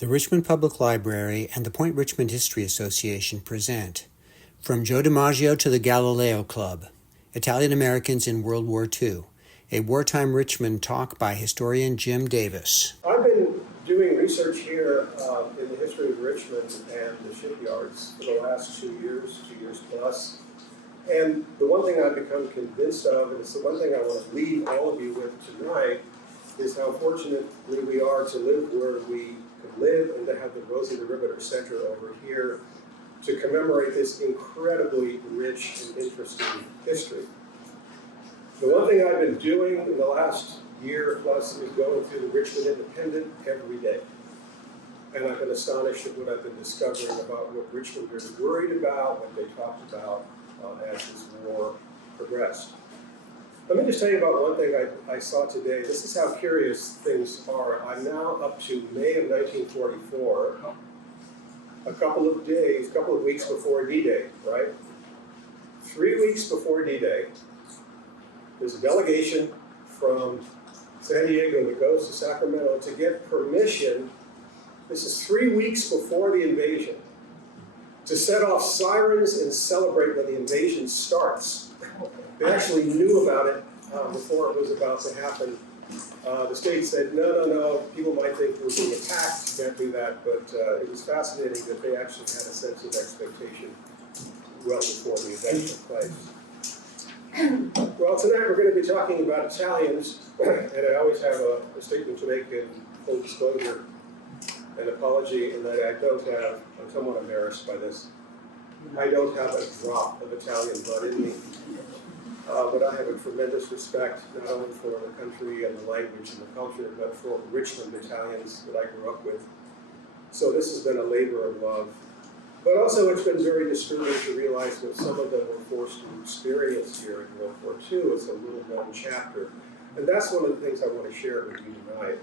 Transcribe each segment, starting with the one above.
The Richmond Public Library and the Point Richmond History Association present From Joe Dimaggio to the Galileo Club, Italian Americans in World War II, a Wartime Richmond talk by historian Jim Davis. I've been doing research here in the history of Richmond and the shipyards for the last 2 years plus. And the one thing I've become convinced of, and it's the one thing I want to leave all of you with tonight, is how fortunate we are to live where we could live and to have the Rosie the Riveter Center over here to commemorate this incredibly rich and interesting history. The one thing I've been doing in the last year plus is going through the Richmond Independent every day. And I've been astonished at what I've been discovering about what Richmond is worried about, what they talked about as this war progressed. Let me just tell you about one thing I saw today. This is how curious things are. I'm now up to May of 1944, a couple of weeks before D-Day, right? 3 weeks before D-Day, there's a delegation from San Diego that goes to Sacramento to get permission. This is 3 weeks before the invasion, to set off sirens and celebrate when the invasion starts. They actually knew about it before it was about to happen. The state said, no, people might think we're being attacked, can't do that, but it was fascinating that they actually had a sense of expectation well before the event took place. Well, tonight we're going to be talking about Italians, and I always have a statement to make in full disclosure, an apology, and that I'm somewhat embarrassed by this. I don't have a drop of Italian blood in me. But I have a tremendous respect, not only for the country and the language and the culture, but for Richmond Italians that I grew up with. So this has been a labor of love. But also it's been very disturbing to realize what some of them were forced to experience here in World War II. It's a little known chapter. And that's one of the things I want to share with you tonight.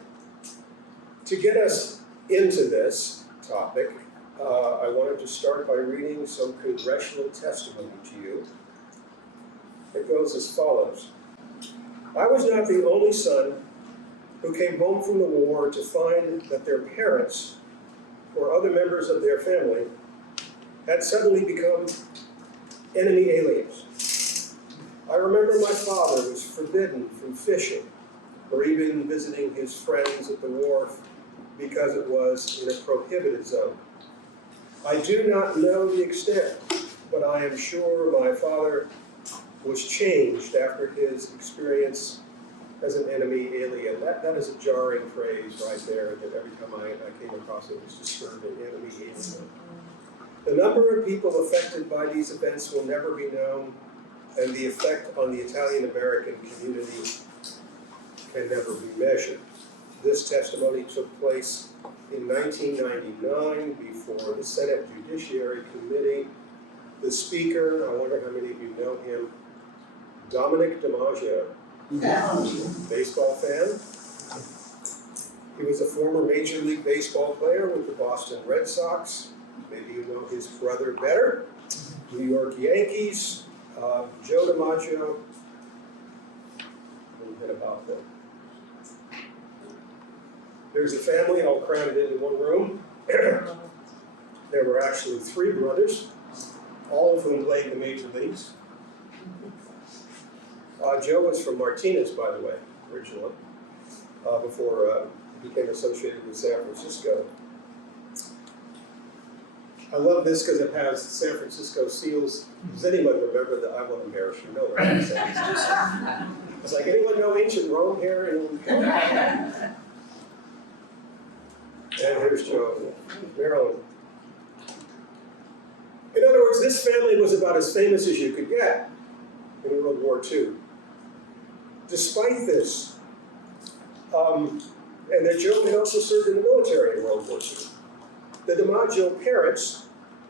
To get us into this topic, I wanted to start by reading some congressional testimony to you. It goes as follows. I was not the only son who came home from the war to find that their parents or other members of their family had suddenly become enemy aliens. I remember my father was forbidden from fishing or even visiting his friends at the wharf because it was in a prohibited zone. I do not know the extent, but I am sure my father was changed after his experience as an enemy alien. That is a jarring phrase right there that every time I came across it was disturbing, enemy alien. The number of people affected by these events will never be known, and the effect on the Italian-American community can never be measured. This testimony took place in 1999 before the Senate Judiciary Committee. The speaker, I wonder how many of you know him, Dimaggio, baseball fan. He was a former Major League Baseball player with the Boston Red Sox. Maybe you know his brother better. New York Yankees, Joe Dimaggio. A little bit about them. There's a family all crammed into one room. There were actually 3 brothers, all of whom played in the major leagues. Joe was from Martinez, by the way, originally, before he became associated with San Francisco. I love this because it has San Francisco seals. Does anyone remember that? I won't embarrass you. No one. It's like, anyone know ancient Rome here? And here's Joe, Maryland. In other words, this family was about as famous as you could get in World War II. Despite this, and that Joe had also served in the military in World War II, the Dimaggio parents,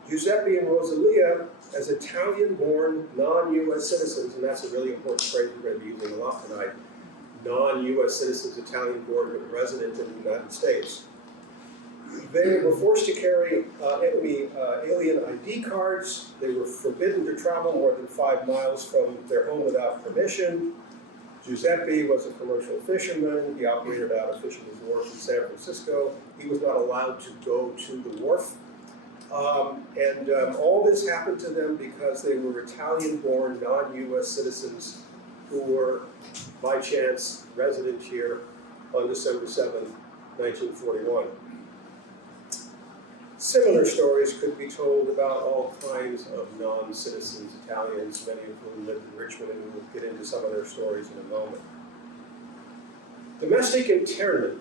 Giuseppe and Rosalia, as Italian-born non-U.S. citizens, and that's a really important phrase we're going to be using a lot tonight, non-U.S. citizens, Italian-born but resident in the United States. They were forced to carry enemy alien ID cards. They were forbidden to travel more than 5 miles from their home without permission. Giuseppe was a commercial fisherman. He operated out of Fisherman's Wharf in San Francisco. He was not allowed to go to the wharf. All this happened to them because they were Italian-born, non-US citizens who were, by chance, resident here on December 7, 1941. Similar stories could be told about all kinds of non-citizens, Italians, many of whom lived in Richmond, and we'll get into some of their stories in a moment. Domestic internment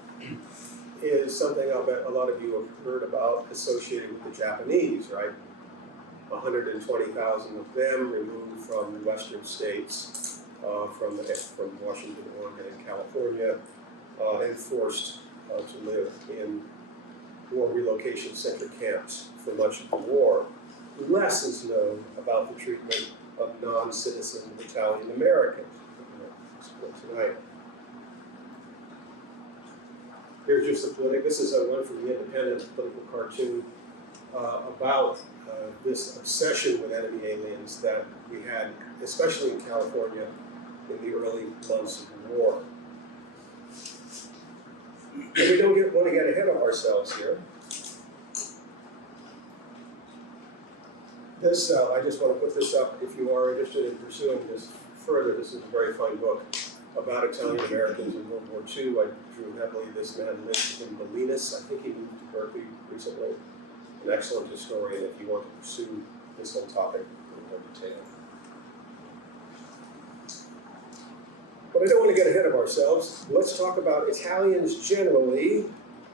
is something I'll bet a lot of you have heard about, associated with the Japanese, right? 120,000 of them removed from the western states, from Washington, Oregon, and California, and forced to live in war relocation center camps for much of the war. Less is known about the treatment of non-citizen Italian Americans tonight. Here's just a political, this is one from the Independent political cartoon about this obsession with enemy aliens that we had, especially in California, in the early months of the war. And we don't want to get ahead of ourselves here. This, I just want to put this up if you are interested in pursuing this further. This is a very fine book about Italian Americans in World War II. I drew heavily. This man lived in Bolinas. I think he moved to Berkeley recently. An excellent historian if you want to pursue this whole topic in more detail. But I don't want to get ahead of ourselves. Let's talk about Italians generally,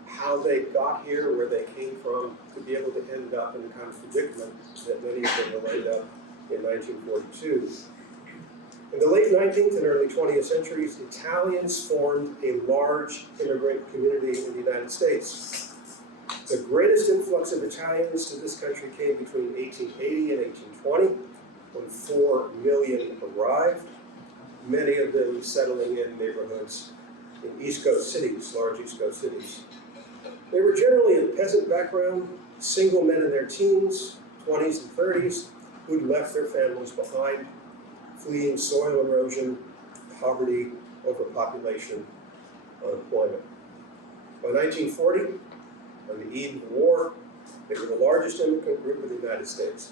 how they got here, where they came from, to be able to end up in the kind of predicament that many of them will end up in 1942. In the late 19th and early 20th centuries, Italians formed a large immigrant community in the United States. The greatest influx of Italians to this country came between 1880 and 1820, when 4 million arrived, many of them settling in neighborhoods in East Coast cities, large East Coast cities. They were generally of peasant background, single men in their teens, 20s and 30s, who'd left their families behind, fleeing soil erosion, poverty, overpopulation, unemployment. By 1940, on the eve of the war, they were the largest immigrant group in the United States.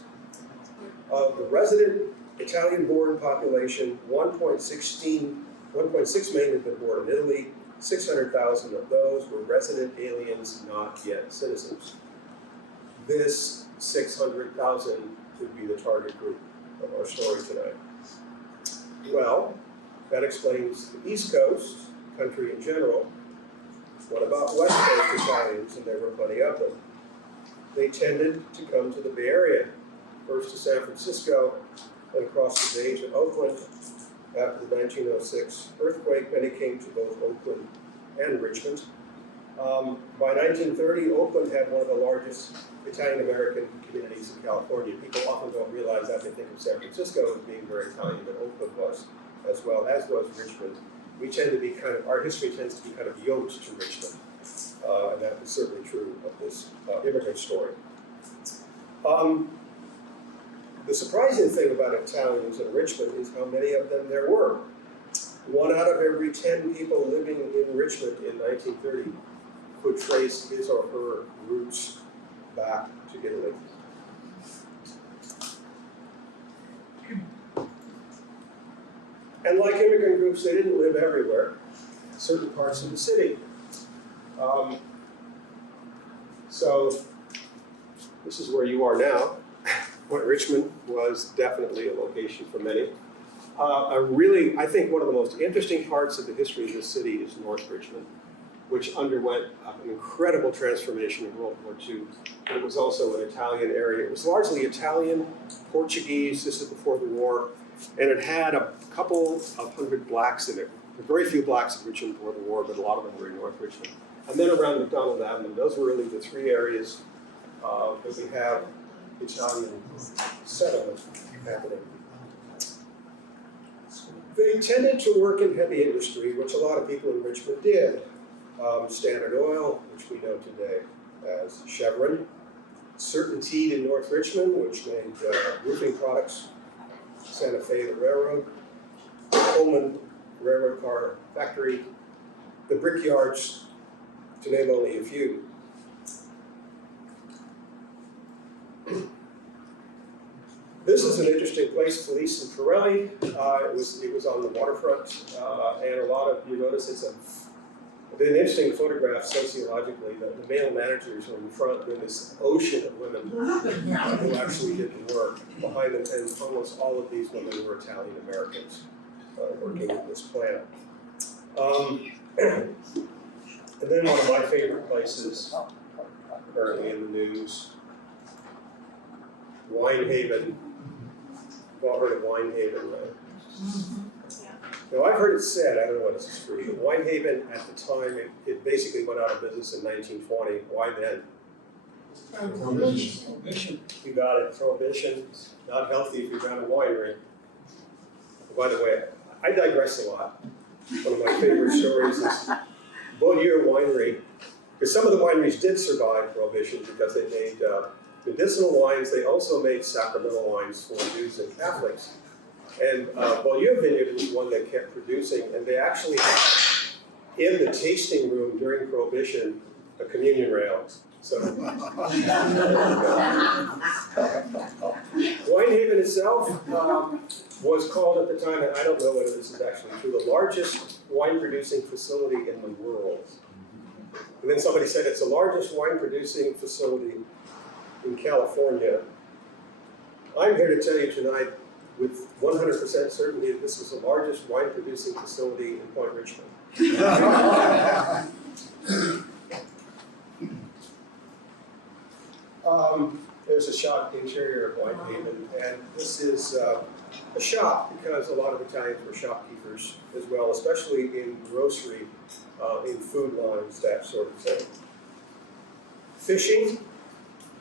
Of the resident Italian-born population, 1.6 million had been born in Italy. 600,000 of those were resident aliens, not yet citizens. This 600,000 would be the target group of our story tonight. Well, that explains the East Coast, country in general. What about West Coast Italians? And there were plenty of them. They tended to come to the Bay Area, first to San Francisco, and across the bay to Oakland. After the 1906 earthquake, many came to both Oakland and Richmond. By 1930, Oakland had one of the largest Italian-American communities in California. People often don't realize that. They think of San Francisco as being very Italian, but Oakland was as well, as was Richmond. We tend to be our history tends to be kind of yoked to Richmond. And that is certainly true of this immigrant story. The surprising thing about Italians in Richmond is how many of them there were. 1 out of every 10 people living in Richmond in 1930 could trace his or her roots back to Italy. And like immigrant groups, they didn't live everywhere. Certain parts of the city. So this is where you are now. Point Richmond was definitely a location for many. I think one of the most interesting parts of the history of this city is North Richmond, which underwent an incredible transformation in World War II. It was also an Italian area. It was largely Italian, Portuguese, this is before the war, and it had a couple of hundred blacks in it. There were very few blacks in Richmond before the war, but a lot of them were in North Richmond. And then around McDonald Avenue, those were really the 3 areas that we have Italian settlement happening. They tended to work in heavy industry, which a lot of people in Richmond did. Standard Oil, which we know today as Chevron. Certainty in North Richmond, which made roofing products. Santa Fe, the railroad. Pullman railroad car factory, the brickyards, to name only a few. This is an interesting place, Felice and Pirelli. It was on the waterfront, and a lot of, you notice it's an interesting photograph sociologically. The male managers are in front, and this ocean of women who actually did the work behind them, and almost all of these women were Italian Americans working at this plant. And then one of my favorite places, currently in the news, Winehaven. You've all heard of Winehaven, right? Now, I've heard it said, I don't know what this is true, but Winehaven at the time, it basically went out of business in 1920. Why then? Prohibition. You got it, prohibition. Not healthy if you run a winery. By the way, I digress a lot. One of my favorite stories is Beaulieu Winery, because some of the wineries did survive prohibition because they made medicinal wines. They also made sacramental wines for Jews and Catholics. And Beaulieu Vineyard was one that kept producing, and they actually had in the tasting room during prohibition a communion rail. So Winehaven itself was called at the time, and I don't know whether this is actually true, the largest wine producing facility in the world. And then somebody said it's the largest wine producing facility in California. I'm here to tell you tonight with 100% certainty that this was the largest wine producing facility in Point Richmond. There's a shop interior of Winehaven, and this is a shop because a lot of Italians were shopkeepers as well, especially in grocery, in food lines, that sort of thing. Fishing.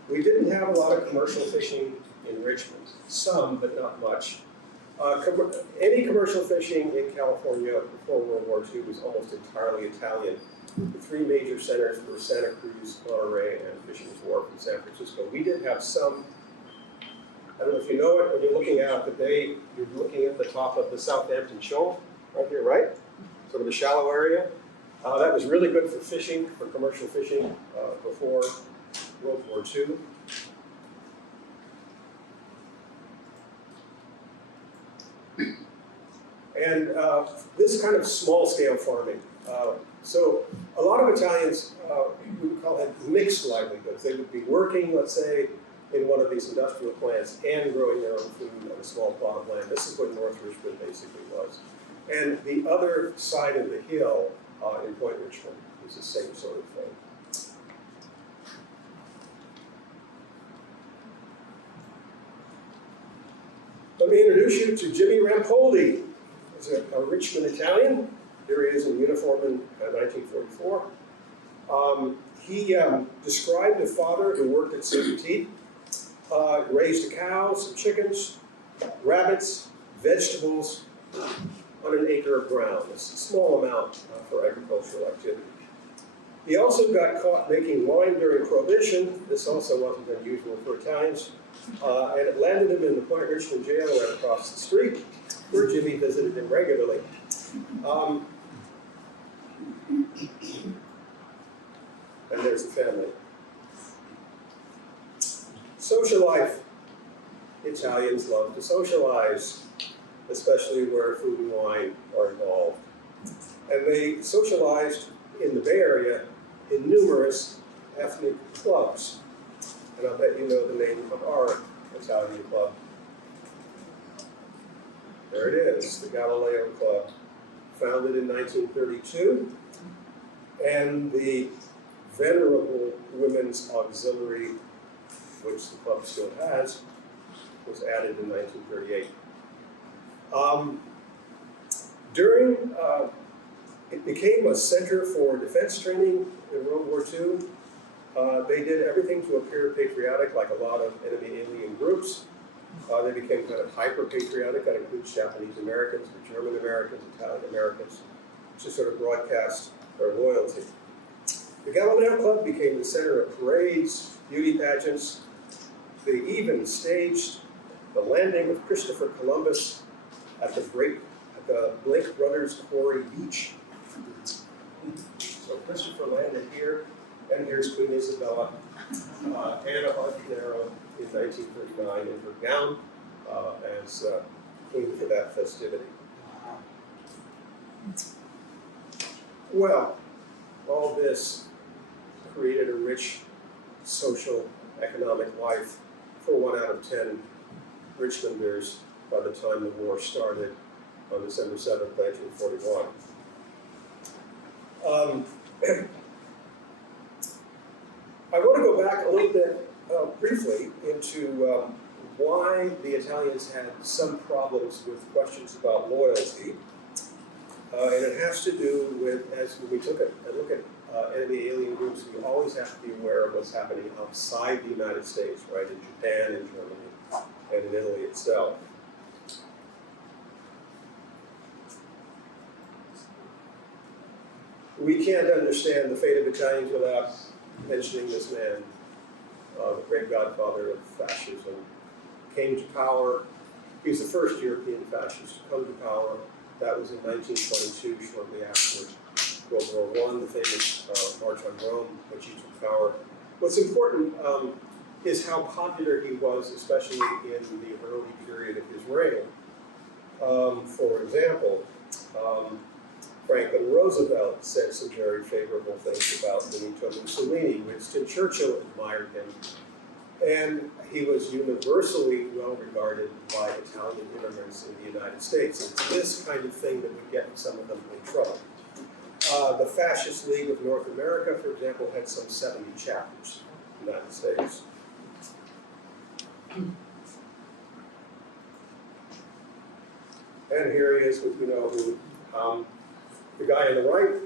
We didn't have a lot of commercial fishing in Richmond. Some, but not much. Any commercial fishing in California before World War II was almost entirely Italian. The three major centers were Santa Cruz, Monterey, and Fisherman's Wharf in San Francisco. We did have some, I don't know if you know it, when you're looking out the bay, you're looking at the top of the Southampton Shoal, right here, right? Sort of a shallow area. That was really good for fishing, for commercial fishing before World War II. And this kind of small-scale farming. So a lot of Italians, we would call it mixed livelihoods. They would be working, let's say, in one of these industrial plants and growing their own food on a small plot of land. This is what North Richmond basically was. And the other side of the hill in Point Richmond is the same sort of thing. Let me introduce you to Jimmy Rampoldi. He's a Richmond Italian. Here he is in uniform in 1944. He described a father who worked at St. raised a cow, some chickens, rabbits, vegetables on an acre of ground. It's a small amount for agricultural activity. He also got caught making wine during Prohibition. This also wasn't unusual for Italians. And it landed him in the Point Richmond jail right across the street, where Jimmy visited him regularly. And there's the family. Social life. Italians love to socialize, especially where food and wine are involved. And they socialized in the Bay Area in numerous ethnic clubs. And I'll bet you know the name of our Italian club. There it is, the Galileo Club, founded in 1932. And the venerable Women's Auxiliary, which the club still has, was added in 1938. It became a center for defense training in World War II. They did everything to appear patriotic, like a lot of enemy alien groups. They became kind of hyper-patriotic. That includes Japanese Americans, German Americans, Italian Americans, to sort of broadcast their loyalty. The Galileo Club became the center of parades, beauty pageants. They even staged the landing of Christopher Columbus at the Blake Brothers Quarry Beach. So Christopher landed here, and here's Queen Isabella, Anna Arcanero in 1939 in her gown as queen for that festivity. Well, all this created a rich social, economic life for 1 out of 10 Richmonders by the time the war started on December 7th, 1941. I want to go back a little bit briefly into why the Italians had some problems with questions about loyalty. And it has to do with, as we look at enemy alien groups, we always have to be aware of what's happening outside the United States, right, in Japan, in Germany, and in Italy itself. We can't understand the fate of Italians without mentioning this man, the great godfather of fascism. Came to power, he was the first European fascist to come to power. That was in 1922, shortly after World War I, the famous March on Rome, which he took power. What's important is how popular he was, especially in the early period of his reign. For example, Franklin Roosevelt said some very favorable things about Benito Mussolini. Winston Churchill admired him. And he was universally well regarded by Italian immigrants in the United States. It's this kind of thing that would get some of them in trouble. The Fascist League of North America, for example, had some 70 chapters in the United States. And here he is with, the guy on the right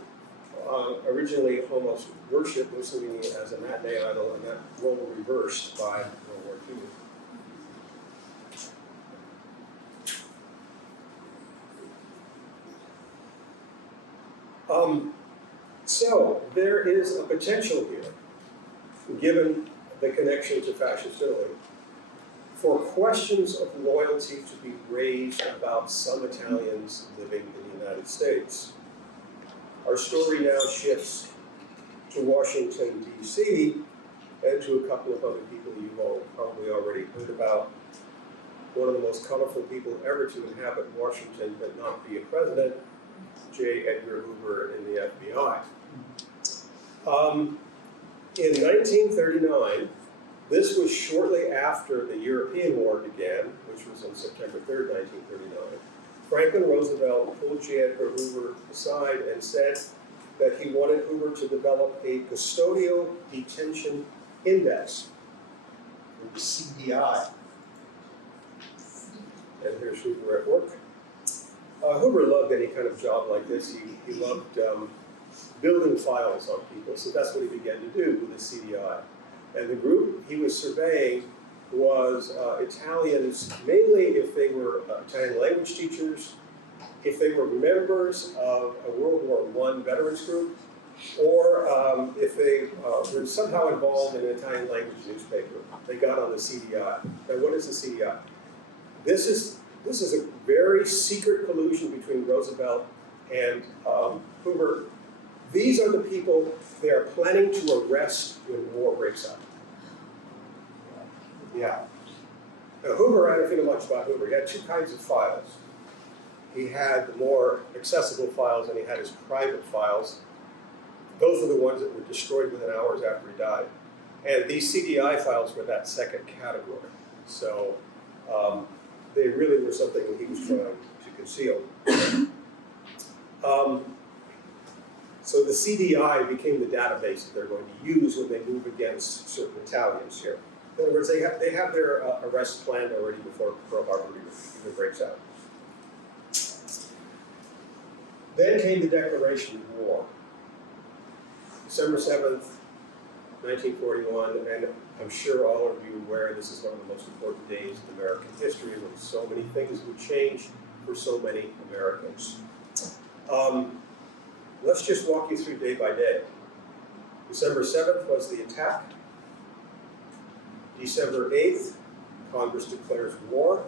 originally almost worshipped Mussolini as a matinee idol, and that role reversed by World War II. So there is a potential here, given the connection to fascist Italy, for questions of loyalty to be raised about some Italians living in the United States. Our story now shifts to Washington, D.C., and to a couple of other people you've all probably already heard about. One of the most colorful people ever to inhabit Washington but not be a president, J. Edgar Hoover in the FBI. In 1939, this was shortly after the European War began, which was on September 3rd, 1939. Franklin Roosevelt pulled J. Edgar Hoover aside and said that he wanted Hoover to develop a custodial detention index, the CDI. And here's Hoover at work. Hoover loved any kind of job like this. He loved building files on people, so that's what he began to do with the CDI. And the group he was surveying was Italians, mainly if they were Italian language teachers, if they were members of a World War I veterans group, or if they were somehow involved in an Italian language newspaper. They got on the CDI. Now, what is the CDI? This is a very secret collusion between Roosevelt and Hoover. These are the people they are planning to arrest when war breaks out. Yeah. Now, Hoover, I don't think much about Hoover. He had two kinds of files. He had the more accessible files, and he had his private files. Those are the ones that were destroyed within hours after he died. And these CDI files were that second category. So they really were something that he was trying to conceal. So the CDI became the database that they're going to use when they move against certain Italians here. In other words, they have their arrest planned already before Pearl Harbor even breaks out. Then came the declaration of war. December 7th, 1941, and I'm sure all of you are aware this is one of the most important days in American history when so many things would change for so many Americans. Let's just walk you through day by day. December 7th was the attack. December 8th, Congress declares war.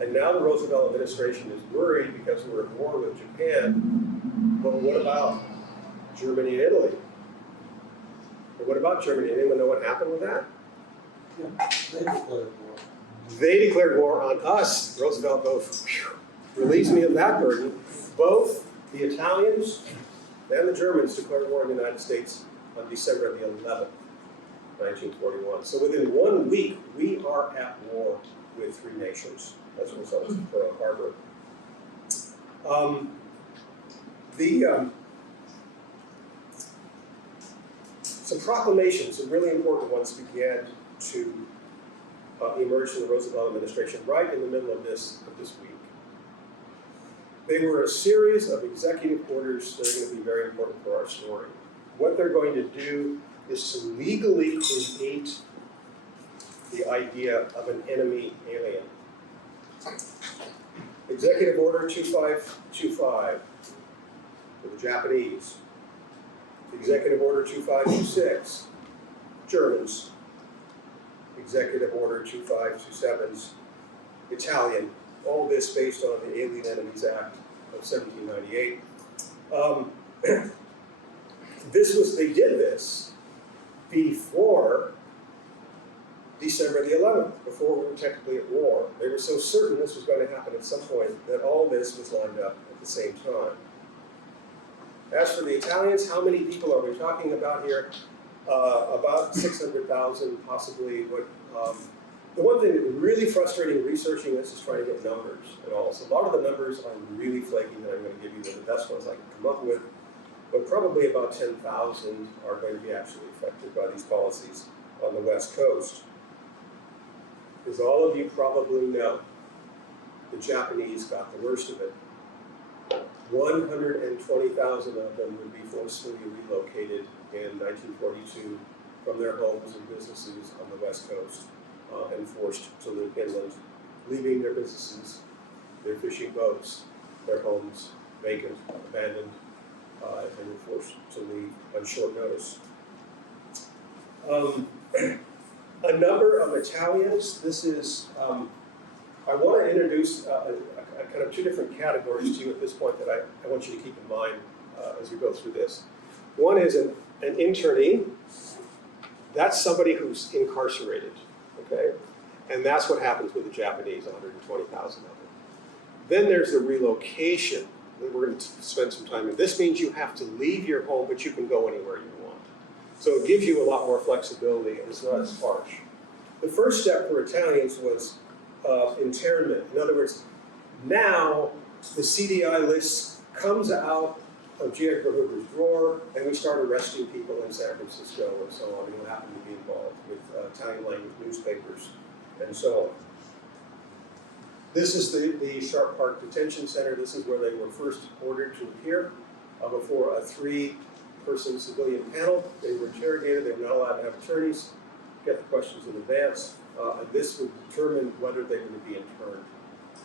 And now the Roosevelt administration is worried because we're at war with Japan. But what about Germany and Italy? And what about Germany? Anyone know what happened with that? Yeah, they declared war. They declared war on us. Roosevelt goes, relieves me of that burden. Both the Italians and the Germans declared war on the United States on December the 11th, 1941. So within 1 week, we are at war with three nations as a result of Pearl Harbor. Some proclamations, some really important ones, began to emerged from the Roosevelt administration right in the middle of this week. They were a series of executive orders that are going to be very important for our story. What they're going to do is to legally create the idea of an enemy alien. Executive Order 2525 for the Japanese. Executive Order 2526, Germans. Executive Order 2527's Italian, all this based on the Alien Enemies Act of 1798. They did this before December the 11th, before we were technically at war. They were so certain this was going to happen at some point that all this was lined up at the same time. As for the Italians, how many people are we talking about here? About 600,000, possibly. But the one thing that was really frustrating researching this is trying to get numbers and all. So a lot of the numbers are really flaky, and I'm going to give you the best ones I can come up with. But probably about 10,000 are going to be actually affected by these policies on the West Coast. As all of you probably know, the Japanese got the worst of it. 120,000 of them would be forcefully relocated in 1942 from their homes and businesses on the West Coast and forced to live inland, leaving their businesses, their fishing boats, their homes vacant, abandoned, and were forced to leave on short notice. A number of Italians, this is, I want to introduce kind of two different categories to you at this point that I want you to keep in mind as we go through this. One is an internee. That's somebody who's incarcerated, okay? And that's what happens with the Japanese, 120,000 of them. Then there's the relocation that we're going to spend some time in. This means you have to leave your home, but you can go anywhere you want. So it gives you a lot more flexibility, and it's not as harsh. The first step for Italians was internment. In other words, now the CDI list comes out of J. Edgar Hoover's drawer, and we start arresting people in San Francisco and so on who happen to be involved with Italian language newspapers and so on. This is the Sharp Park Detention Center. This is where they were first ordered to appear before a 3-person civilian panel. They were interrogated. They were not allowed to have attorneys, get the questions in advance, and this would determine whether they were to be interned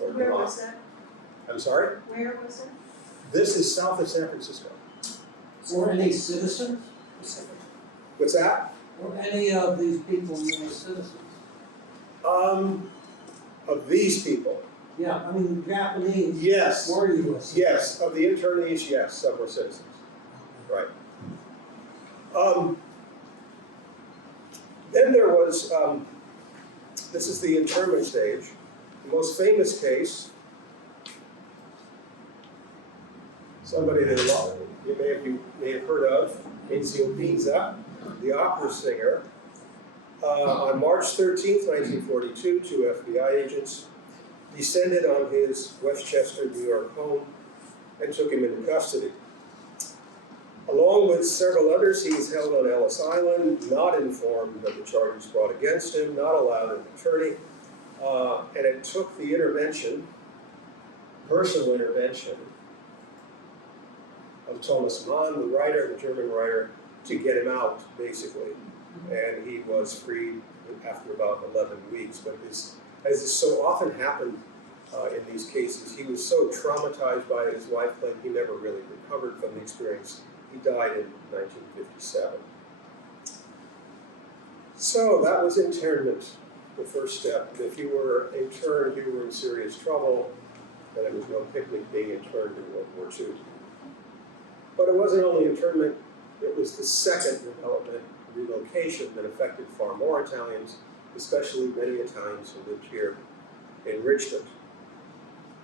or not. Where was that? I'm sorry? Where was it? This is south of San Francisco. Were any citizens? What's that? Were any of these people U.S. citizens? Of these people. Yeah, I mean, the Japanese Yes. were U.S. citizens. Yes. Of the internees, yes, some were citizens. Right. Then there was, this is the internment stage. The most famous case, somebody that you may have heard of, Ezio Pinza, the opera singer. On March 13th, 1942, 2 FBI agents descended on his Westchester, New York home and took him into custody. Along with several others, he was held on Ellis Island, not informed of the charges brought against him, not allowed an attorney, and it took the intervention, personal intervention, of Thomas Mann, the writer, the German writer, to get him out, basically. And he was freed after about 11 weeks. But as is so often happened in these cases, he was so traumatized by it, his wife claimed he never really recovered from the experience. He died in 1957. So that was internment. the first step. If you were interned, you were in serious trouble, and there was no picnic being interned in World War II. But it wasn't only internment, it was the second development, relocation, that affected far more Italians, especially many Italians who lived here in Richmond.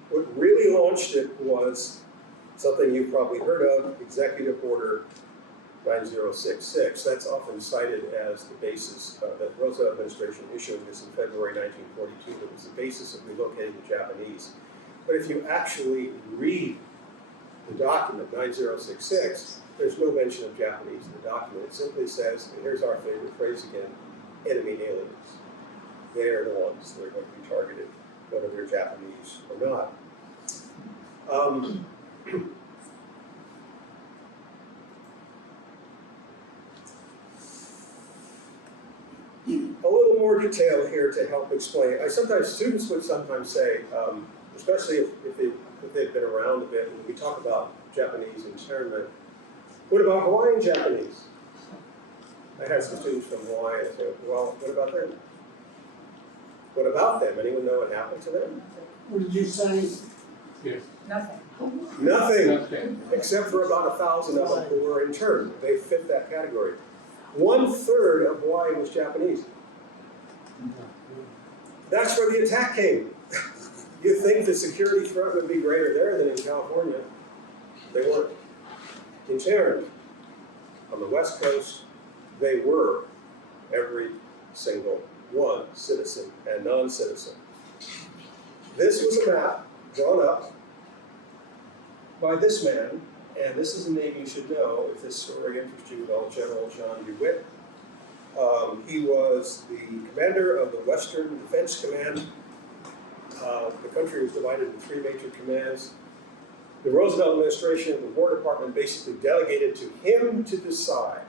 What really launched it was something you've probably heard of, Executive Order 9066. That's often cited as the basis that Roosevelt administration issued this in February 1942. That was the basis of relocating the Japanese. But if you actually read the document 9066, there's no mention of Japanese in the document. It simply says, and here's our favorite phrase again, enemy aliens. They are the ones that are going to be targeted, whether they're Japanese or not. A little more detail here to help explain. Students would sometimes say, especially if they've been around a bit, when we talk about Japanese internment, what about Hawaiian Japanese? I had some students from Hawaii and I said, well, what about them? What about them? Anyone know what happened to them? What did you say? Yes. Nothing. Nothing, Okay. except for about 1,000 of them who were interned. They fit that category. 1/3 of Hawaii was Japanese. That's where the attack came. You'd think the security threat would be greater there than in California. They weren't. Interned on the West Coast, they were every single one, citizen and non-citizen. This was a map drawn up by this man, and this is a name you should know if this story interests you at all, General John DeWitt. He was the commander of the Western Defense Command. The country was divided into 3 major commands. The Roosevelt administration, the War Department, basically delegated to him to decide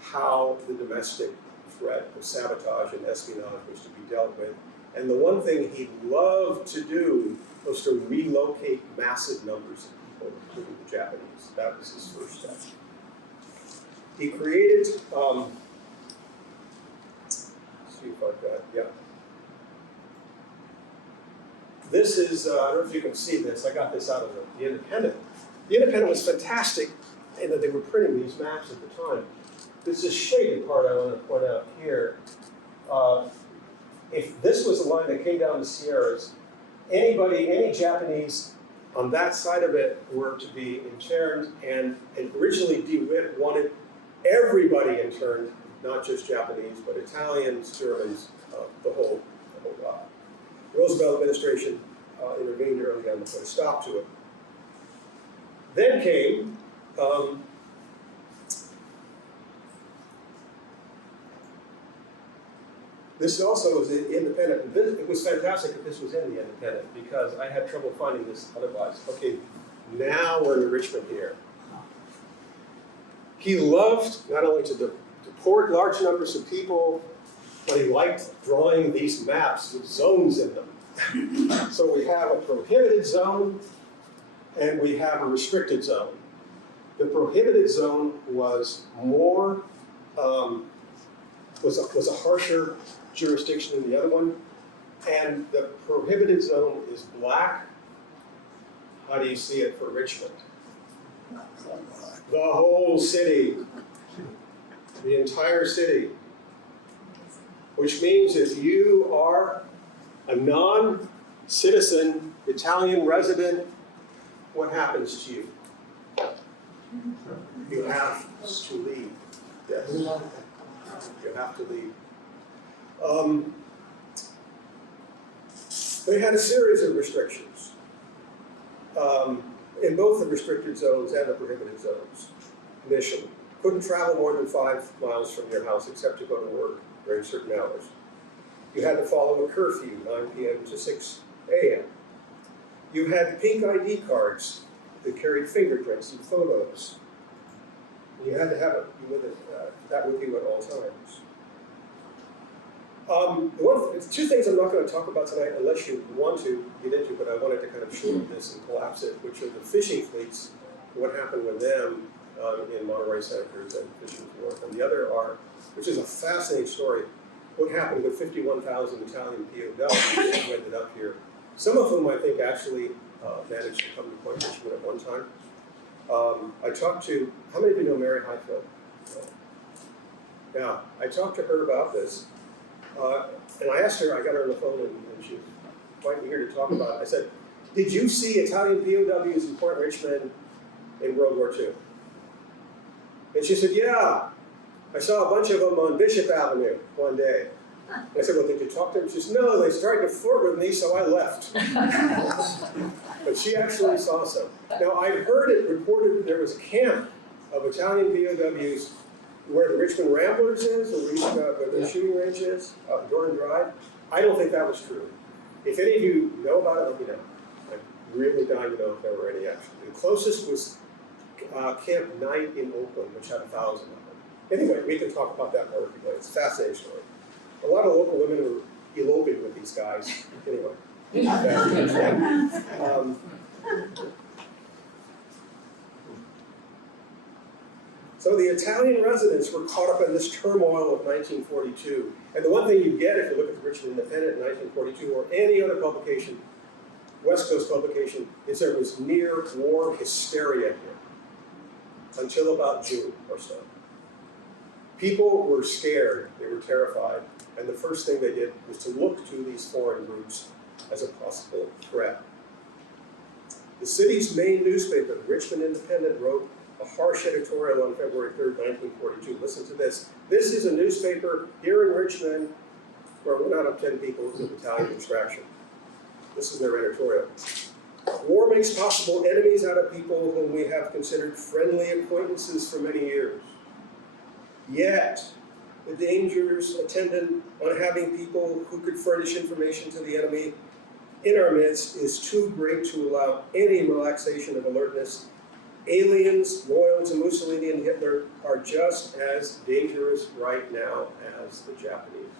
how the domestic threat of sabotage and espionage was to be dealt with. And the one thing he loved to do was to relocate massive numbers of people, including the Japanese. That was his first step. He created, see if I've got, yeah. This is, I don't know if you can see this, I got this out of the Independent. The Independent was fantastic in that they were printing these maps at the time. This is shaded part I want to point out here. If this was a line that came down the Sierras, any Japanese on that side of it were to be interned, and originally DeWitt wanted everybody interned, not just Japanese, but Italians, Germans, the whole lot. The Roosevelt administration intervened early on to put a stop to it. Then came this also was in Independent. It was fantastic that this was in the Independent because I had trouble finding this otherwise. Okay, now we're in the Richmond here. He loved not only to deport large numbers of people, but he liked drawing these maps with zones in them. So we have a prohibited zone and we have a restricted zone. The prohibited zone was more, was a harsher jurisdiction than the other one. And the prohibited zone is black. How do you see it for Richmond? The whole city, the entire city. Which means if you are a non-citizen Italian resident, what happens to you? You have to leave. Yes. You have to leave. They had a series of restrictions in both the restricted zones and the prohibited zones initially. Couldn't travel more than 5 miles from your house except to go to work during certain hours. You had to follow a curfew, 9 p.m. to 6 a.m. You had pink ID cards that carried fingerprints and photos. You had to have that with you at all times. Two things I'm not going to talk about tonight unless you want to get into, but I wanted to kind of shorten this and collapse it, which are the fishing fleets, what happened with them in Monterey, Santa Cruz, and fishing north. And the other are, which is a fascinating story, what happened with 51,000 Italian POWs who ended up here. Some of whom I think actually managed to come to Point Richmond at one time. I talked to, how many of you know Mary Highfield? Yeah, I talked to her about this. And I asked her, I got her on the phone and she was quite eager to talk about it. I said, did you see Italian POWs in Point Richmond in World War II? And she said, yeah. I saw a bunch of them on Bishop Avenue one day. I said, well, did you talk to them? She said, no, they started to flirt with me, so I left. But she actually saw some. Now, I've heard it reported there was a camp of Italian POWs where the Richmond Ramblers is, or where the shooting range is, up Jordan Drive. I don't think that was true. If any of you know about it, let me know. I'm really dying to know if there were any actually. The closest was Camp 9 in Oakland, which had 1,000 of them. Anyway, we can talk about that more if you like. It's a fascinating story. A lot of local women were eloping with these guys. Anyway. So the Italian residents were caught up in this turmoil of 1942. And the one thing you get if you look at the Richmond Independent in 1942 or any other publication, West Coast publication, is there was near war hysteria here until about June or so. People were scared, they were terrified, and the first thing they did was to look to these foreign groups as a possible threat. The city's main newspaper, the Richmond Independent, wrote a harsh editorial on February 3rd, 1942. Listen to this. This is a newspaper here in Richmond where 1 out of 10 people is a battalion distraction. This is their editorial. War makes possible enemies out of people whom we have considered friendly acquaintances for many years. Yet, the dangers attendant on having people who could furnish information to the enemy in our midst is too great to allow any relaxation of alertness. Aliens loyal to Mussolini and Hitler are just as dangerous right now as the Japanese.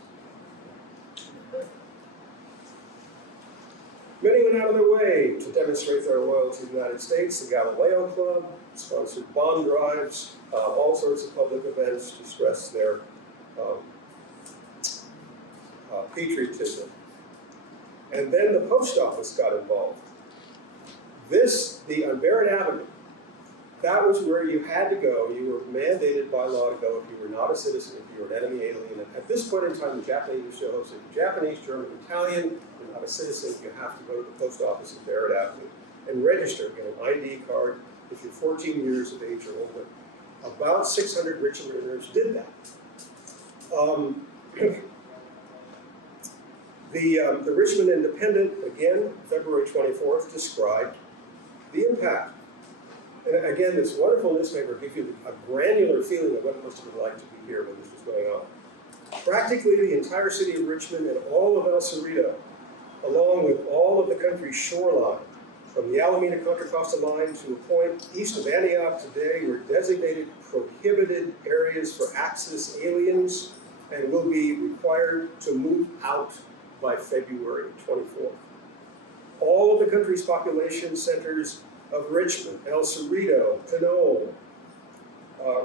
Many went out of their way to demonstrate their loyalty to the United States. The Galileo Club sponsored bomb drives, all sorts of public events to stress their patriotism. And then the post office got involved. On Barrett Avenue, that was where you had to go. You were mandated by law to go if you were not a citizen, if you were an enemy alien. And at this point in time, the Japanese were still hosted. Japanese, German, Italian, you're not a citizen, you have to go to the post office at Barrett Avenue and register, get an ID card if you're 14 years of age or older. About 600 Richmonders did that. The Richmond Independent, again, February 24th, described the impact. And again, this wonderful newspaper gives you a granular feeling of what it must have been like to be here when this was going on. Practically the entire city of Richmond and all of El Cerrito, along with all of the country's shoreline, from the Alameda-Contra Costa line to a point east of Antioch today, were designated prohibited areas for Axis aliens and will be required to move out by February 24th. All of the country's population centers of Richmond, El Cerrito, Pinole,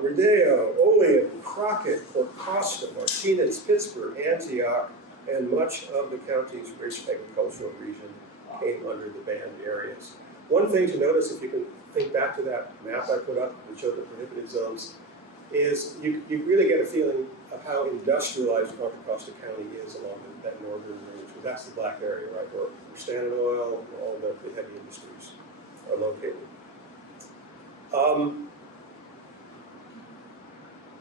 Rodeo, Olean, Crockett, Port Costa, Martinez, Pittsburgh, Antioch, and much of the county's rich agricultural region came under the banned areas. One thing to notice, if you can think back to that map I put up that showed the prohibited zones, is you really get a feeling of how industrialized Contra Costa County is along that northern range. That's the black area, right, where Standard Oil and all the heavy industries are located.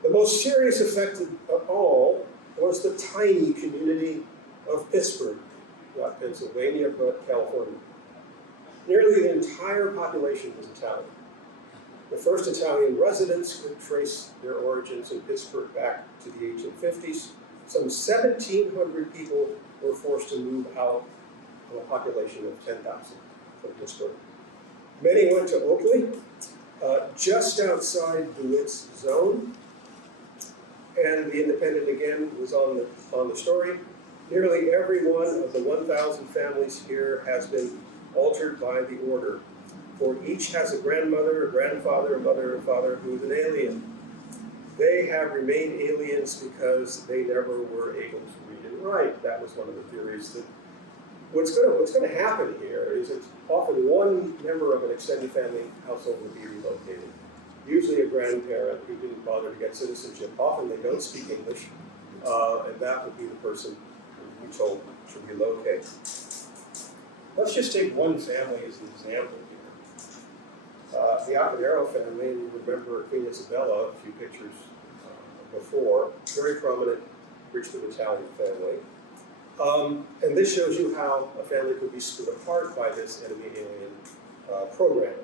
The most serious affected of all was the tiny community of Pittsburgh, not Pennsylvania, but California. Nearly the entire population was Italian. The first Italian residents could trace their origins in Pittsburgh back to the 1850s. Some 1,700 people were forced to move out of a population of 10,000 from Pittsburgh. Many went to Oakley, just outside DeWitt's zone, and the Independent again was on the story. Nearly every one of the 1,000 families here has been altered by the order, for each has a grandmother, a grandfather, a mother, and father who is an alien. They have remained aliens because they never were able to right, that was one of the theories. That what's going to happen here is it's often one member of an extended family household will be relocated. Usually a grandparent who didn't bother to get citizenship. Often they don't speak English, and that would be the person who we told to relocate. Let's just take one family as an example here. The Apanero family, and you remember Queen Isabella, a few pictures before, very prominent Richmond Italian family. And this shows you how a family could be split apart by this enemy alien program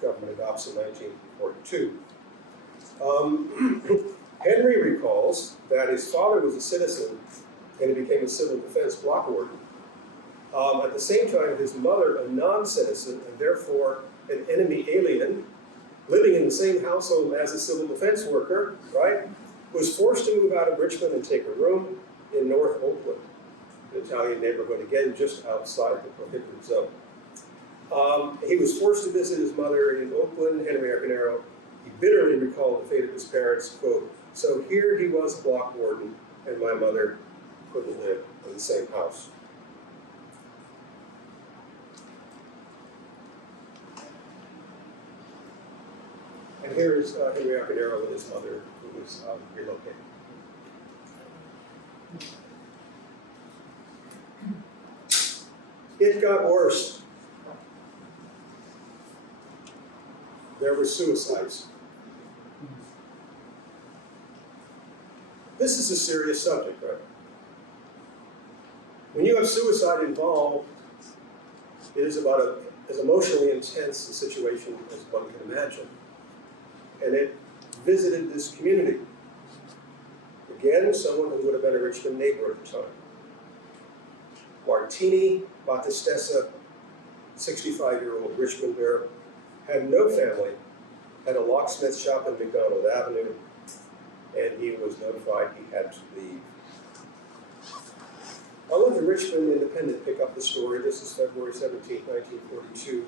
the government adopts in 1942. Henry recalls that his father was a citizen and he became a civil defense block warden. At the same time, his mother, a non-citizen and therefore an enemy alien, living in the same household as a civil defense worker, right, was forced to move out of Richmond and take a room in North Oakland, an Italian neighborhood, again, just outside the prohibited zone. He was forced to visit his mother in Oakland, Henry Apanero. He bitterly recalled the fate of his parents, quote, "So here he was, block warden, and my mother couldn't live in the same house." And here's Henry Apanero with his mother, who was relocated. It got worse. There were suicides. This is a serious subject, right? When you have suicide involved, it is about as emotionally intense a situation as one can imagine. And it visited this community. Again, someone who would have been a Richmond neighbor at the time. Martini Battistessa, 65-year-old Richmonder, had no family, had a locksmith shop on McDonald Avenue, and he was notified he had to leave. I'll let the Richmond Independent pick up the story. This is February 17, 1942,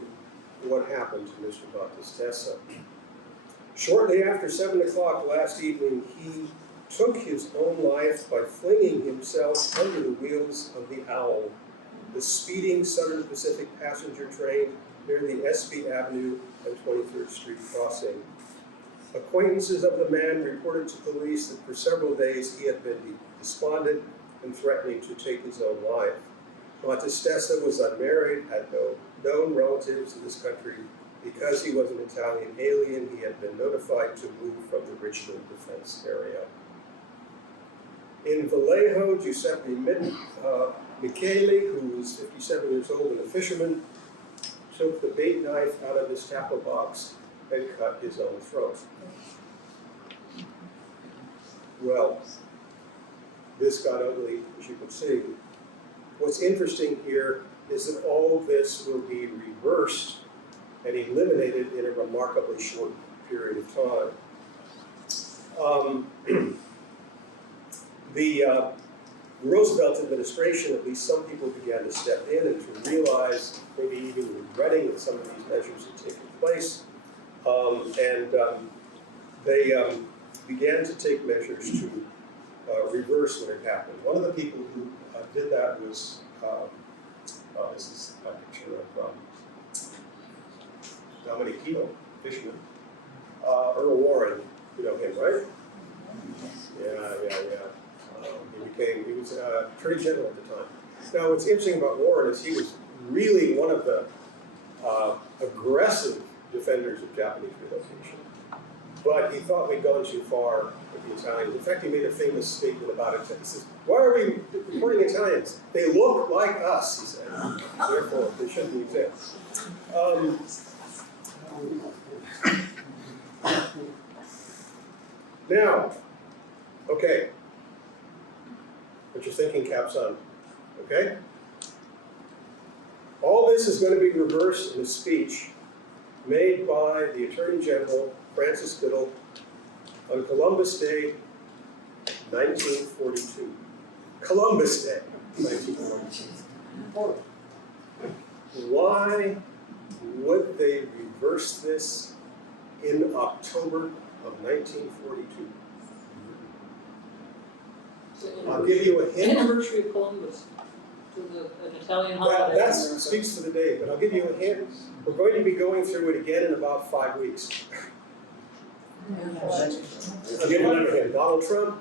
what happened to Mr. Battistessa. Shortly after 7 o'clock last evening, he took his own life by flinging himself under the wheels of the Owl, the speeding Southern Pacific passenger train near the SB Avenue and 23rd Street crossing. Acquaintances of the man reported to police that for several days he had been despondent and threatening to take his own life. Battistessa was unmarried, had no known relatives in this country. Because he was an Italian alien, he had been notified to move from the Richmond defense area. In Vallejo, Giuseppe Michele, who was 57 years old and a fisherman, took the bait knife out of his tackle box and cut his own throat. Well, this got ugly, as you can see. What's interesting here is that all of this will be reversed and eliminated in a remarkably short period of time. The Roosevelt administration, at least some people began to step in and to realize, maybe even regretting that some of these measures had taken place. They began to take measures to reverse what had happened. One of the people who did that was, this is a picture of Dimaggio, fisherman. Earl Warren, you know him, right? Yeah. He was Attorney General at the time. Now, what's interesting about Warren is he was really one of the aggressive defenders of Japanese relocation. But he thought we'd gone too far with the Italians. In fact, he made a famous statement about it. He says, "Why are we reporting Italians? They look like us," he said. Therefore, they shouldn't exist. Now, okay, put your thinking caps on, okay? All this is going to be reversed in a speech made by the Attorney General, Francis Biddle, on Columbus Day, 1942. Columbus Day, 1942. Why would they reverse this in October of 1942? I'll give you a hint. Anniversary of Columbus, an Italian holiday. That speaks to the day, but I'll give you a hint. We're going to be going through it again in about 5 weeks. I'll give you another hint. Donald Trump,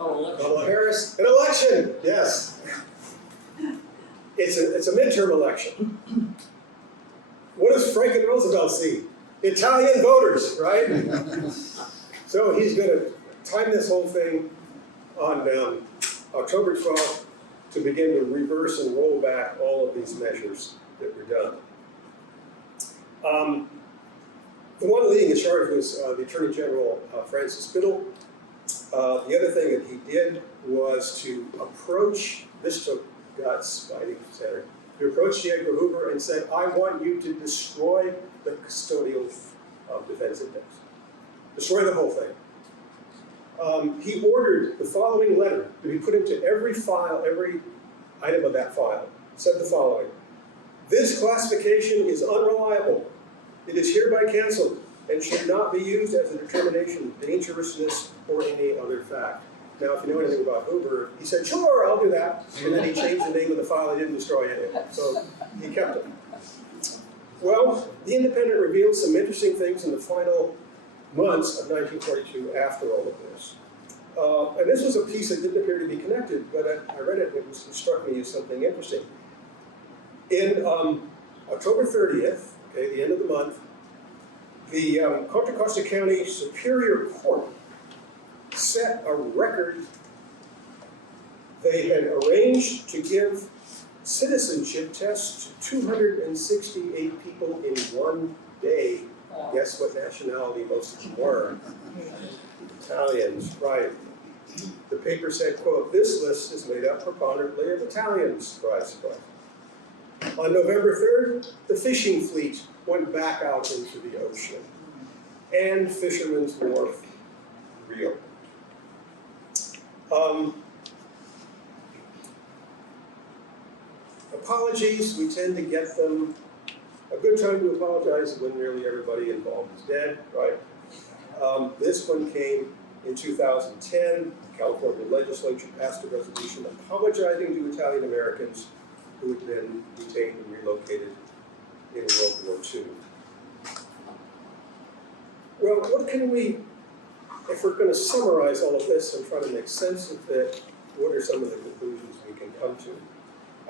Oh, election. Kamala Harris, an election. Yes, it's a midterm election. What does Franklin Roosevelt see? Italian voters, right? So he's going to time this whole thing on October 12th to begin to reverse and roll back all of these measures that were done. The one leading the charge was the Attorney General Francis Biddle. The other thing that he did was to approach, this took guts, I think, Senator, to approach J. Edgar Hoover and said, I want you to destroy the custodial defense index. Destroy the whole thing. He ordered the following letter to be put into every file, every item of that file. It said the following: this classification is unreliable. It is hereby canceled and should not be used as a determination of dangerousness or any other fact. Now, if you know anything about Hoover, he said, sure, I'll do that. And then he changed the name of the file. He didn't destroy any of it. So he kept it. Well, the Independent revealed some interesting things in the final months of 1942 after all of this. And this was a piece that didn't appear to be connected, but I read it and it struck me as something interesting. In October 30th, okay, the end of the month, the Contra Costa County Superior Court set a record. They had arranged to give citizenship tests to 268 people in one day. Guess what nationality most of them were? Italians, right. The paper said, quote, this list is made up preponderantly of Italians, surprise, surprise. On November 3rd, the fishing fleet went back out into the ocean, and Fisherman's Wharf reopened. Apologies, we tend to get them. A good time to apologize is when nearly everybody involved is dead, right? This one came in 2010. The California legislature passed a resolution apologizing to Italian Americans who had been detained and relocated in World War II. Well, what can we, if we're going to summarize all of this and try to make sense of it, what are some of the conclusions we can come to?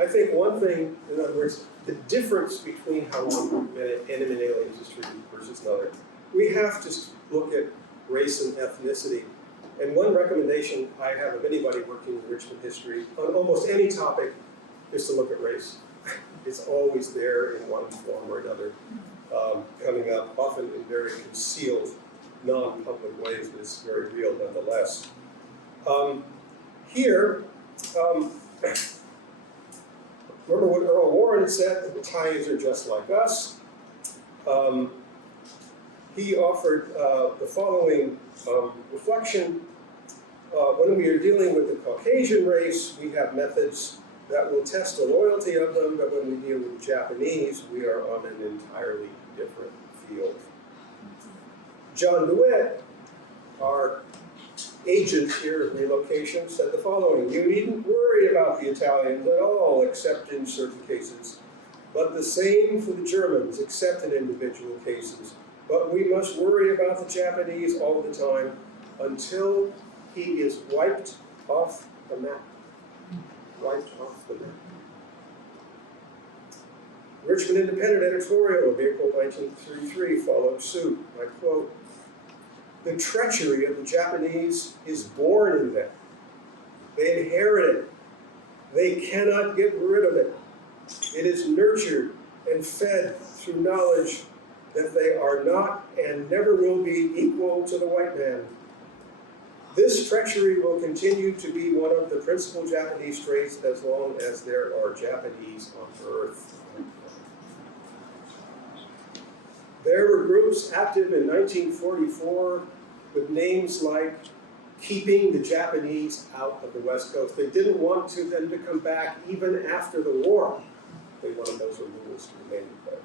I think one thing, in other words, the difference between how one enemy and alien history versus another, we have to look at race and ethnicity. And one recommendation I have of anybody working in Richmond history on almost any topic is to look at race. It's always there in one form or another, coming up, often in very concealed, non-public ways, but it's very real nonetheless. Here, remember what Earl Warren had said, the Italians are just like us. He offered the following reflection. When we are dealing with the Caucasian race, we have methods that will test the loyalty of them, but when we deal with the Japanese, we are on an entirely different field. John DeWitt, our agent here at relocation, said the following: you needn't worry about the Italians at all, except in certain cases, but the same for the Germans, except in individual cases. But we must worry about the Japanese all the time until he is wiped off the map. Wiped off the map. Richmond Independent editorial of April 1933 followed suit. I quote, the treachery of the Japanese is born in them. They inherit it. They cannot get rid of it. It is nurtured and fed through knowledge that they are not and never will be equal to the white man. This treachery will continue to be one of the principal Japanese traits as long as there are Japanese on Earth. There were groups active in 1944 with names like keeping the Japanese out of the West Coast. They didn't want them to come back even after the war. They wanted those rules to remain in place.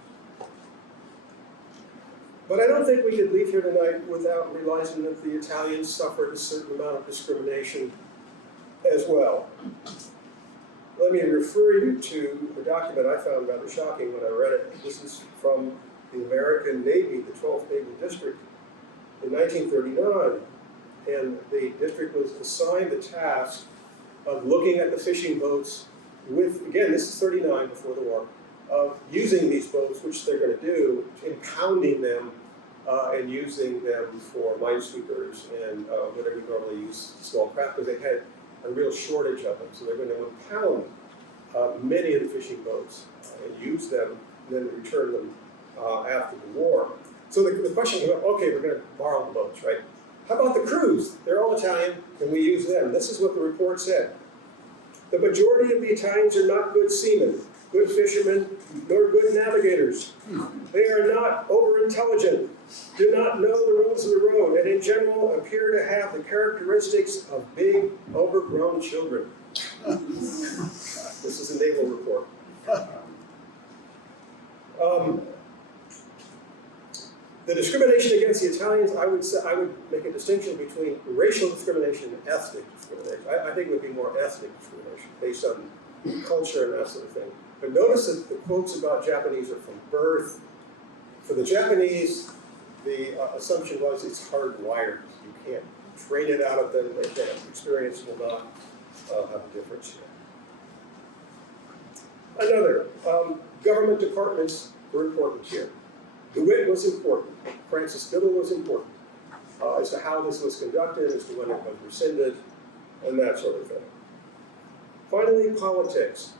But I don't think we could leave here tonight without realizing that the Italians suffered a certain amount of discrimination as well. Let me refer you to a document I found rather shocking when I read it. This is from the American Navy, the 12th Naval District, in 1939. And the district was assigned the task of looking at the fishing boats with, again, this is 39 before the war, of using these boats, which they're going to do, impounding them and using them for minesweepers and whatever you normally use small craft, because they had a real shortage of them. So they're going to impound many of the fishing boats and use them and then return them after the war. So the question came up, okay, we're going to borrow the boats, right? How about the crews? They're all Italian, and we use them. This is what the report said. The majority of the Italians are not good seamen, good fishermen, nor good navigators. They are not over-intelligent, do not know the rules of the road, and in general appear to have the characteristics of big, overgrown children. This is a naval report. The discrimination against the Italians, I would make a distinction between racial discrimination and ethnic discrimination. I think it would be more ethnic discrimination based on culture and that sort of thing. But notice that the quotes about Japanese are from birth. For the Japanese, the assumption was it's hardwired. You can't train it out of them. Experience will not have a difference here. Another, government departments were important here. DeWitt was important. Francis Biddle was important as to how this was conducted, as to when it was rescinded, and that sort of thing. Finally, politics.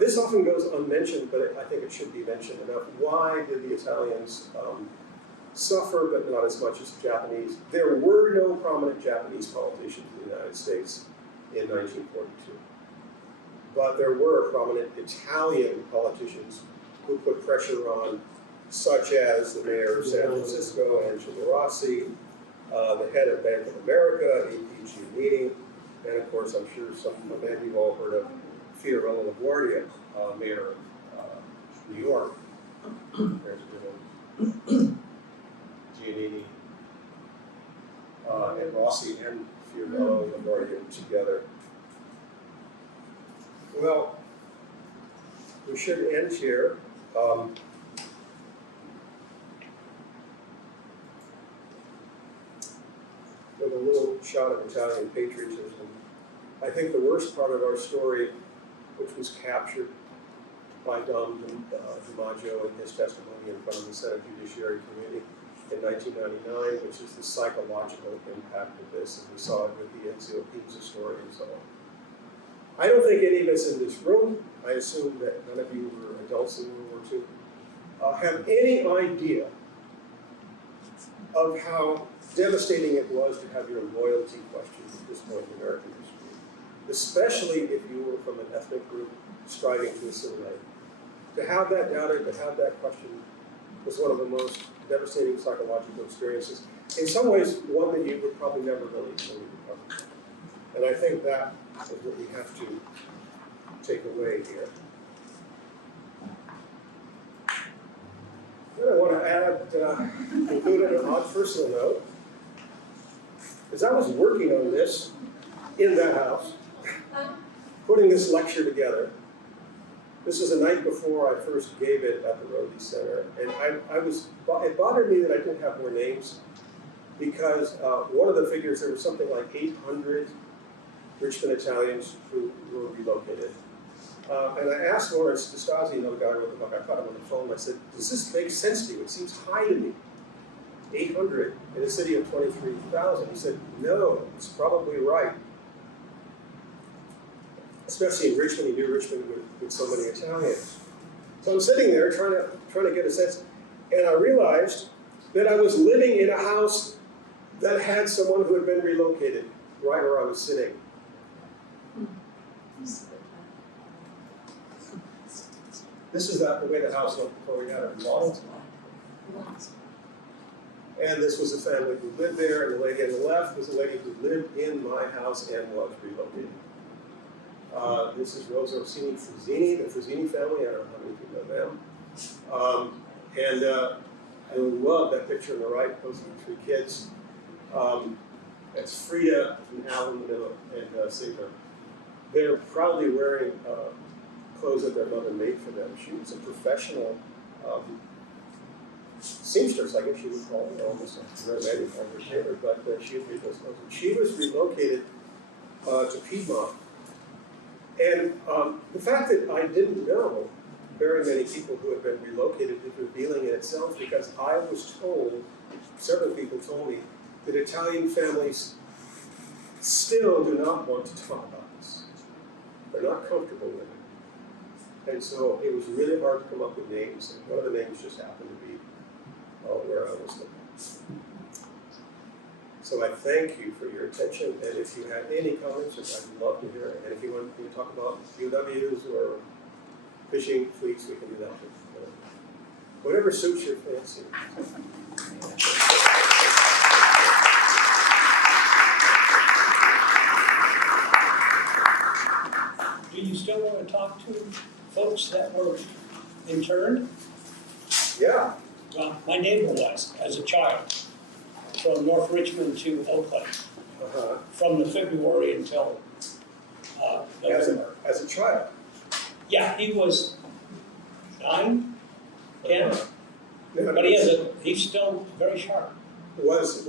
This often goes unmentioned, but I think it should be mentioned enough. Why did the Italians suffer, but not as much as the Japanese? There were no prominent Japanese politicians in the United States in 1942. But there were prominent Italian politicians who put pressure on, such as the mayor of San Francisco, Angelo Rossi, the head of Bank of America, E.P. Giannini, and of course, I'm sure some of you have all heard of Fiorello LaGuardia, mayor of New York. There's a good one. Giannini and Rossi and Fiorello LaGuardia together. Well, we should end here. With a little shot of Italian patriotism. I think the worst part of our story, which was captured by Dimaggio in his testimony in front of the Senate Judiciary Committee in 1999, which is the psychological impact of this, and we saw it with the Enzio Pizza story and so on. I don't think any of us in this room, I assume that none of you were adults in World War II, have any idea of how devastating it was to have your loyalty questioned at this point in American history, especially if you were from an ethnic group striving to assimilate. To have that doubted, to have that questioned, was one of the most devastating psychological experiences. In some ways, one that you would probably never really recover from. And I think that is what we have to take away here. Then I want to add, include an odd personal note. As I was working on this in that house, putting this lecture together, this is the night before I first gave it at the Rosie Center, and it bothered me that I didn't have more names, because one of the figures, there was something like 800 Richmond Italians who were relocated. And I asked Lawrence DeStasi, the guy who wrote the book, I caught him on the phone, I said, does this make sense to you? It seems high to me. 800 in a city of 23,000. He said, no, it's probably right. Especially in Richmond, he knew Richmond with so many Italians. So I'm sitting there trying to get a sense, and I realized that I was living in a house that had someone who had been relocated right where I was sitting. This is the way the house looked before we had it remodeled. And this was a family who lived there, and the lady on the left was a lady who lived in my house and was relocated. This is Rosa Orsini Frazzini, the Frazzini family. I don't know how many people know them. I love that picture on the right, those are the three kids. That's Frida and Alan and Sigmund. They're proudly wearing clothes that their mother made for them. She was a professional seamstress, I guess you would call it, almost a resident or tailor, but she had made those clothes. She was relocated to Piedmont. And the fact that I didn't know very many people who had been relocated is revealing in itself, because I was told, several people told me, that Italian families still do not want to talk about this. They're not comfortable with it. And so it was really hard to come up with names, and one of the names just happened to be where I was looking. So I thank you for your attention, and if you have any comments, I'd love to hear it. And if you want me to talk about UWs or fishing fleets, we can do that too. Whatever suits your fancy. Do you still want to talk to folks that were interned? Yeah. Well, my neighbor was, as a child, from North Richmond to Oakland, from the February until November. As a child. Yeah, he was 9, 10, but he's still very sharp. Was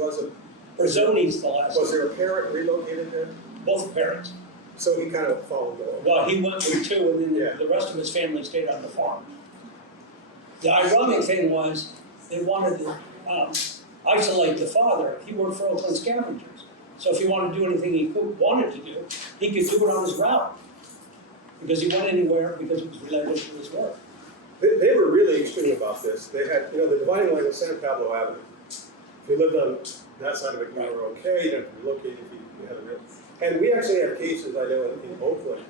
Berzoni's the last. there a parent relocated there? Both parents. So he kind of followed along. Well, he went with 2, and then Yeah. the rest of his family stayed on the farm. The ironic thing was, they wanted to isolate the father. He worked for Oakland Scavengers. So if he wanted to do anything he wanted to do, he could do it on his route. Because he went anywhere because it was related to his work. They were really extreme about this. They had, the dividing line was San Pablo Avenue. If you lived on that side of it, you were okay. You didn't relocate if you had a real. And we actually have cases, I know, in Oakland,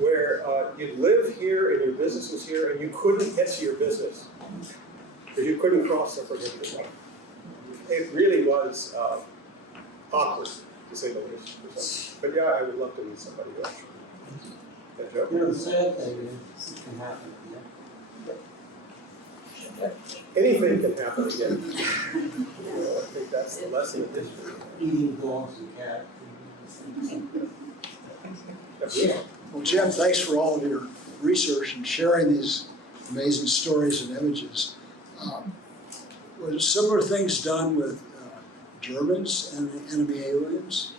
where you'd live here and your business was here, and you couldn't get to your business because you couldn't cross the prohibited line. It really was awkward, to say the least. But yeah, I would love to meet somebody else. The sad thing is, it can happen again. Anything can happen again. I think that's the lesson of history. Eating dogs and cats. Well, Jim, thanks for all of your research and sharing these amazing stories and images. Were similar things done with Germans and the enemy aliens?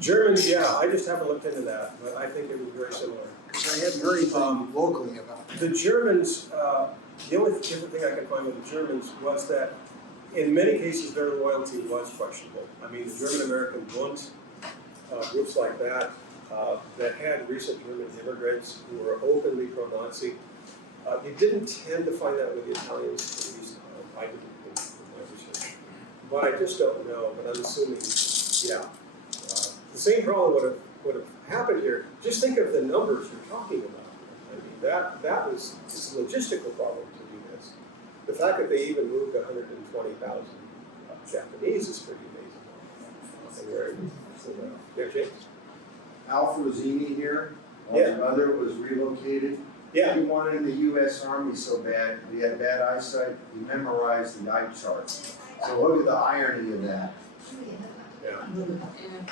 Germans, yeah, I just haven't looked into that, but I think it was very similar. Because I hadn't heard anything locally about it. The Germans, the only different thing I could find with the Germans was that in many cases their loyalty was questionable. I mean, the German-American Bund, groups like that, that had recent German immigrants who were openly pro-Nazi. You didn't tend to find that with the Italians, at least I didn't in my research. But I just don't know, but I'm assuming, yeah. The same problem would have happened here. Just think of the numbers you're talking about. I mean, that was it's a logistical problem to do this. The fact that they even moved 120,000 Japanese is pretty amazing. Yeah, James? Alf Rosini here. While Yeah. his mother was relocated. Yeah. He wanted the U.S. Army so bad, he had bad eyesight, he memorized the eye chart. So look at the irony of that. Yeah. Yeah.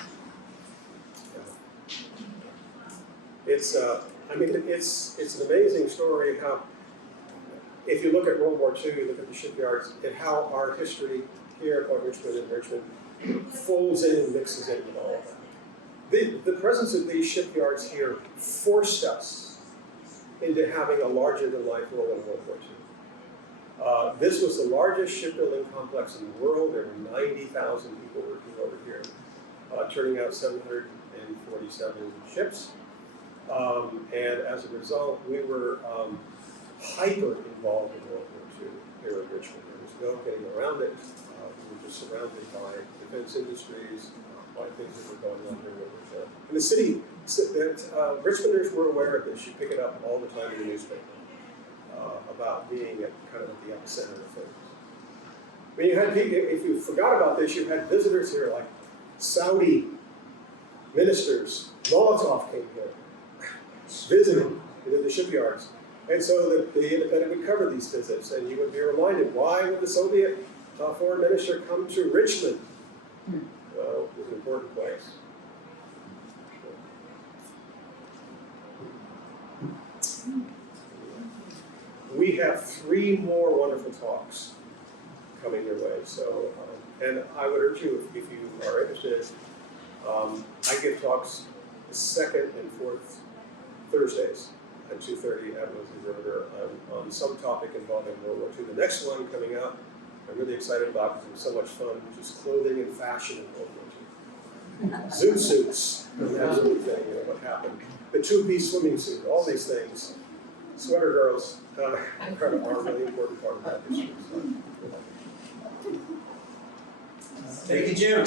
It's it's an amazing story how, if you look at World War II, you look at the shipyards, and how our history here at Point Richmond and Richmond folds in and mixes in with all of that. The presence of these shipyards here forced us into having a larger-than-life role in World War II. This was the largest shipbuilding complex in the world. There were 90,000 people working over here, turning out 747 ships. And as a result, we were hyper involved in World War II here in Richmond. There was no getting around it. We were just surrounded by defense industries, by things that were going on here. And the city, Richmonders were aware of this. You pick it up all the time in the newspaper about being at kind of at the epicenter of things. I mean, you had people, if you forgot about this, you had visitors here like Saudi ministers. Molotov came here, visiting the shipyards. And so the Independent would cover these visits, and you would be reminded, why would the Soviet foreign minister come to Richmond? Well, it was an important place. We have 3 more wonderful talks coming your way. So, and I would urge you, if you are interested, I give talks the 2nd and 4th Thursdays at 2:30 at Rosie Riveter on some topic involving World War II. The next one coming up, I'm really excited about because it was so much fun, which is clothing and fashion in World War II. Zoot suits, that sort of thing, what happened. The 2-piece swimming suit, all these things. Sweater girls are a really important part of that history. Thank you, Jim.